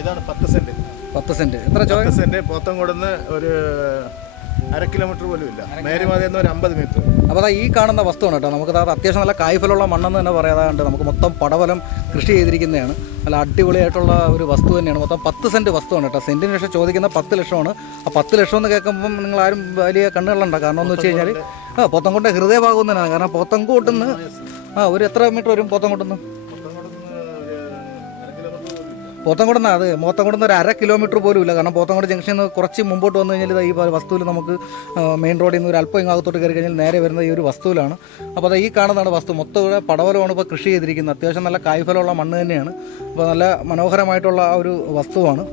ഇതാണ് പത്ത് സെന്റ്. പത്ത് സെന്റ്. എത്ര പത്ത് സെന്റ് പോത്തൻകോടുന്ന് ഒരു അര കിലോമീറ്റർ പോലും ഇല്ല. മേരിമാതയിൽ ഒരു അമ്പത് മീറ്റർ അപ്പോൾ ഈ കാണുന്ന വസ്തുവാണ് കേട്ടോ. നമുക്ക് അത് അത്യാവശ്യം നല്ല കായ്ഫലമുള്ള മണ്ണെന്ന് തന്നെ പറയാതാണ്ട് നമുക്ക് മൊത്തം പടവലം കൃഷി ചെയ്തിരിക്കുന്നതാണ്. നല്ല അടിപൊളിയായിട്ടുള്ള ഒരു വസ്തു തന്നെയാണ്. മൊത്തം പത്ത് സെന്റ് വസ്തുവാണ് കേട്ടോ. സെന്റിന് ശേഷം ചോദിക്കുന്ന പത്ത് ലക്ഷമാണ്. ആ പത്ത് ലക്ഷം എന്ന് കേൾക്കുമ്പോൾ നിങ്ങൾ ആരും വലിയ കണ്ണുകളുണ്ട. കാരണം എന്ന് വെച്ച് കഴിഞ്ഞാൽ ആ പോത്തൻകോട്ടെ ഹൃദയഭാഗം തന്നെയാണ് കാരണം പോത്തൻകോട്ടുന്ന് ആ ഒരു എത്ര മീറ്റർ വരും പോത്തൻകോട്ടുന്ന് നിന്ന് അത് നിന്ന് ഒരു അര കിലോമീറ്റർ പോലും ഇല്ല. കാരണം പോത്തങ്കോട് ജംഗ്ഷനിൽ നിന്ന് കുറച്ച് മുമ്പോട്ട് വന്നു കഴിഞ്ഞാൽ ഈ വസ്തുവിൽ നമുക്ക് മെയിൻ റോഡിൽ നിന്ന് ഒരു അല്പം ഇങ്ങാകത്തോട്ട് കയറി കഴിഞ്ഞാൽ നേരെ വരുന്ന ഈ ഒരു വസ്തുവിലാണ്. അപ്പോൾ അത് ഈ കാണുന്നതാണ് വസ്തു. മൊത്തം ഇവിടെ പടവലമാണ് ഇപ്പോൾ കൃഷി ചെയ്തിരിക്കുന്നത്. അത്യാവശ്യം നല്ല കായ്ഫലമുള്ള മണ്ണ് തന്നെയാണ്. അപ്പോൾ നല്ല മനോഹരമായിട്ടുള്ള ആ ഒരു വസ്തുവാണ്.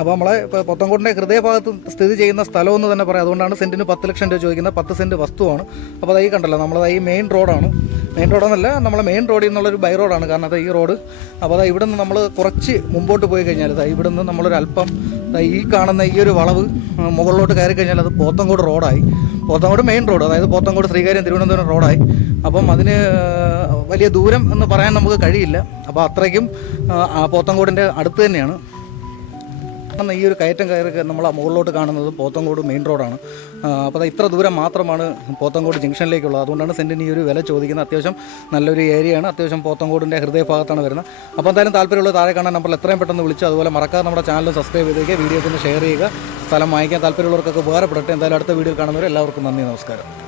അപ്പോൾ നമ്മളെ ഇപ്പോൾ പൊത്തൻകോടിന്റെ ഹൃദയഭാഗത്ത് സ്ഥിതി ചെയ്യുന്ന സ്ഥലം എന്ന് തന്നെ പറയാം. അതുകൊണ്ടാണ് സെന്റിന് പത്ത് ലക്ഷം രൂപ ചോദിക്കുന്നത്. പത്ത് സെന്റ് വസ്തുവാണ്. അപ്പോൾ അത് ഈ കണ്ടല്ലോ നമ്മളത് ഈ മെയിൻ റോഡാണ് മെയിൻ റോഡെന്നല്ല നമ്മളെ മെയിൻ റോഡിൽ നിന്നുള്ളൊരു ബൈ റോഡാണ് കാരണം അത് ഈ റോഡ് അപ്പോൾ അതാ ഇവിടെ നിന്ന് നമ്മൾ കുറച്ച് മുമ്പോട്ട് പോയി കഴിഞ്ഞാൽ അതാ ഇവിടെ നിന്ന് നമ്മളൊരു അല്പം ദാ ഈ കാണുന്ന ഈ ഒരു വളവ് മുകളിലോട്ട് കയറി കഴിഞ്ഞാൽ അത് പോത്തങ്കോട് റോഡായി പോത്തങ്കോട് മെയിൻ റോഡ് അതായത് പോത്തങ്കോട് ശ്രീകാര്യം തിരുവനന്തപുരം റോഡായി അപ്പം അതിന് വലിയ ദൂരം എന്ന് പറയാൻ നമുക്ക് കഴിയില്ല. അപ്പോൾ അത്രയ്ക്കും പോത്തങ്കോടിന്റെ അടുത്ത് തന്നെയാണ്. ഈ ഒരു കയറ്റം കയറി നമ്മൾ മുകളിലോട്ട് കാണുന്നത് പോത്തങ്കോട് മെയിൻ റോഡാണ്. അപ്പോൾ ഇത്ര ദൂരം മാത്രമാണ് പോത്തങ്കോട് ജംഗ്ഷനിലേക്കുള്ളത്. അതുകൊണ്ടാണ് സെന്റിന് ഈ ഒരു വില ചോദിക്കുന്നത്. അത്യാവശ്യം നല്ലൊരു ഏരിയയാണ്. അത്യാവശ്യം പോത്തങ്കോടിന്റെ ഹൃദയഭാഗത്താണ് വരുന്നത്. അപ്പോൾ എന്തായാലും താല്പര്യമുള്ള താഴെ കാണാൻ നമ്പറിൽ എത്രയും പെട്ടെന്ന് വിളിച്ചു അതുപോലെ മറക്കാതെ നമ്മുടെ ചാനൽ സബ്സ്ക്രൈബ് ചെയ്തേക്കുക വീഡിയോ ഒന്ന് ഷെയർ ചെയ്യുക. സ്ഥലം വാങ്ങിക്കാൻ താല്പര്യമുള്ളവർക്കൊക്കെ ഉപകാരപ്പെടട്ടെ. എന്തായാലും അടുത്ത വീഡിയോയിൽ കാണുന്നവർ എല്ലാവർക്കും നന്ദി നമസ്കാരം.